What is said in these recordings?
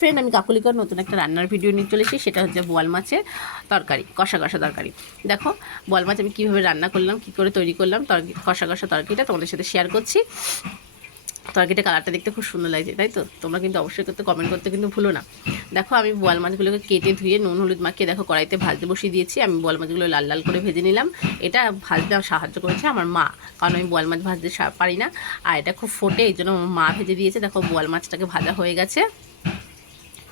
Friend, আমি কাকুলিকর নতুন একটা রান্নার ভিডিও নিয়ে চলেছি। সেটা হচ্ছে বোয়াল মাছের তরকারি, কষা কষা তরকারি। দেখো বোয়াল মাছ আমি কীভাবে রান্না করলাম, কী করে তৈরি করলাম কষা কষা তরকারিটা তোমাদের সাথে শেয়ার করছি। তরকারিটা কালারটা দেখতে খুব সুন্দর লাগছে, তাই তো? তোমরা কিন্তু অবশ্যই কমেন্ট করতে কিন্তু ভুলো না। দেখো আমি বোয়াল মাছগুলোকে কেটে ধুয়ে নুন হলুদ মাখিয়ে দেখো কড়াইতে ভাজতে বসিয়ে দিয়েছি। আমি বোয়াল মাছগুলো লাল লাল করে ভেজে নিলাম। এটা ভাজতে সাহায্য করেছে আমার মা, কারণ আমি বোয়াল মাছ ভাজতে পারি না, আর এটা খুব ফোটে, এই জন্য আমার মা ভেজে দিয়েছে। দেখো বোয়াল মাছটাকে ভাজা হয়ে গেছে।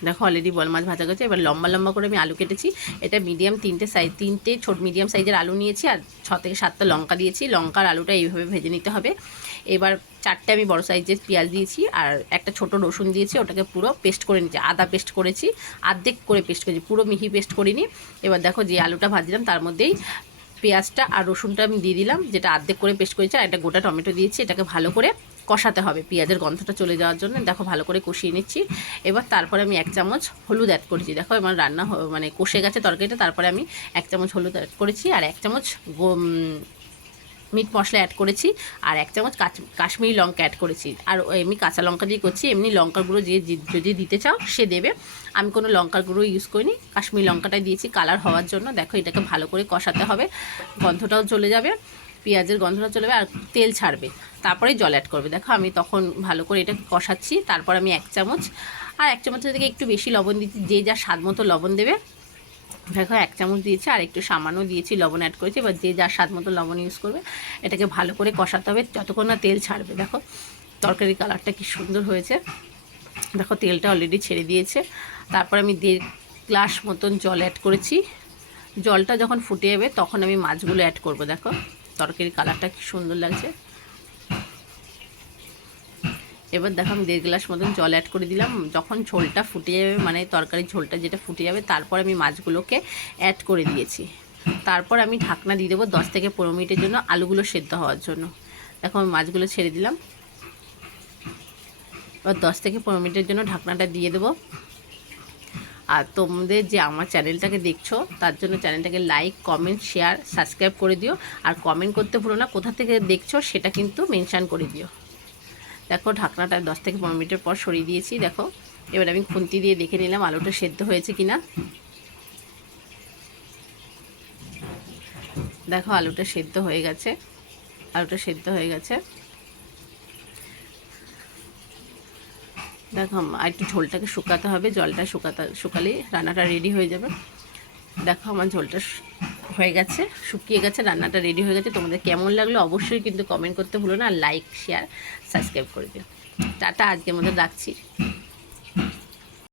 দেখো অলরেডি বোয়াল মাছ ভাজা গেছে। এবার লম্বা লম্বা করে আমি আলু কেটেছি। এটা মিডিয়াম তিনটে ছোট মিডিয়াম সাইজের আলু নিয়েছি, আর 6 থেকে 7টা লঙ্কা দিয়েছি। লঙ্কার আলুটা এইভাবে ভেজে নিতে হবে। এবার 4টে আমি বড় সাইজের পেঁয়াজ দিয়েছি, আর একটা ছোট রসুন দিয়েছি। ওটাকে পুরো পেস্ট করে নিচ্ছি। আদা পেস্ট করেছি, অর্ধেক করে পেস্ট করেছি, পুরো মিহি পেস্ট করিনি। এবার দেখো যে আলুটা ভাজলাম তার মধ্যেই পেঁয়াজটা আর রসুনটা আমি দিয়ে দিলাম, যেটা অর্ধেক করে পেস্ট করেছি, আর একটা গোটা টমেটো দিয়েছি। এটাকে ভালো করে কষাতে হবে পেঁয়াজের গন্ধটা চলে যাওয়ার জন্য। দেখো ভালো করে কষিয়ে নিচ্ছি। এবার তারপরে আমি 1 চামচ হলুদ অ্যাড করেছি। দেখো আমার রান্না মানে কষে গেছে তরকারিটা। তারপরে আমি 1 চামচ হলুদ অ্যাড করেছি, আর 1 চামচ মিট মশলা অ্যাড করেছি, আর 1 চামচ কাশ্মীরি লঙ্কা অ্যাড করেছি। আর এমনি কাঁচা লঙ্কা দিয়ে করছি। এমনি লঙ্কার গুঁড়ো যদি দিতে চাও সে দেবে। আমি কোনো লঙ্কার গুঁড়ো ইউজ করিনি, কাশ্মীরি লঙ্কাটাই দিয়েছি কালার হওয়ার জন্য। দেখো এটাকে ভালো করে কষাতে হবে, গন্ধটাও চলে যাবে, পেঁয়াজের গন্ধটা চলে যাবে, আর তেল ছাড়বে, তারপরে জল অ্যাড করবে। দেখো আমি তখন ভালো করে এটা কষাচ্ছি। তারপর আমি 1 চামচ, আর 1 চামচের থেকে একটু বেশি লবণ দিচ্ছি, যে যা স্বাদ মতো লবণ দেবে। দেখো 1 চামচ দিয়েছি, আর একটু সামান্য দিয়েছি লবণ অ্যাড করেছি। এবার যে যার স্বাদ মতো লবণ ইউজ করবে। এটাকে ভালো করে কষাতে হবে যতক্ষণ না তেল ছাড়বে। দেখো তরকারির কালারটা কি সুন্দর হয়েছে। দেখো তেলটা অলরেডি ছেড়ে দিয়েছে। তারপর আমি 1.5 গ্লাস মতন জল অ্যাড করেছি। জলটা যখন ফুটে যাবে তখন আমি মাছগুলো অ্যাড করব। দেখো তরকারির কালারটা কি সুন্দর লাগছে। এবার দেখো আমি 1.5 গ্লাস মতন জল অ্যাড করে দিলাম। যখন ঝোলটা ফুটে যাবে, মানে তরকারির ঝোলটা যেটা ফুটে যাবে, তারপর আমি মাছগুলোকে অ্যাড করে দিয়েছি। তারপর আমি ঢাকনা দিয়ে দেবো 10 থেকে 15 মিনিটের জন্য, আলুগুলো সেদ্ধ হওয়ার জন্য। দেখো আমি মাছগুলো ছেড়ে দিলাম। এবার 10 থেকে 15 মিনিটের জন্য ঢাকনাটা দিয়ে দেবো। আর তোমাদের যে আমার চ্যানেলটাকে দেখছো তার জন্য চ্যানেলটাকে লাইক কমেন্ট শেয়ার সাবস্ক্রাইব করে দিও। আর কমেন্ট করতে ভুলো না, কোথা থেকে দেখছো সেটা কিন্তু মেনশান করে দিও। দেখো ঢাকনাটা 10 থেকে 15 মিনিটের পর সরিয়ে দিয়েছি। দেখো এবার আমি খুন্তি দিয়ে দেখে নিলাম আলুটা সেদ্ধ হয়েছে কিনা। দেখো আলুটা সেদ্ধ হয়ে গেছে, আলুটা সেদ্ধ হয়ে গেছে। দেখো আর একটু ঝোলটাকে শুকাতে হবে, জলটা শুকালেই রান্নাটা রেডি হয়ে যাবে। দেখো আমার ঝোলটা হয়ে গেছে, শুকিয়ে গেছে, রান্নাটা রেডি হয়ে গেছে। তোমাদের কেমন লাগলো অবশ্যই কিন্তু কমেন্ট করতে ভুলো না, আর লাইক শেয়ার সাবস্ক্রাইব করে দিও। টাটা, আজকের মধ্যে রাখছি।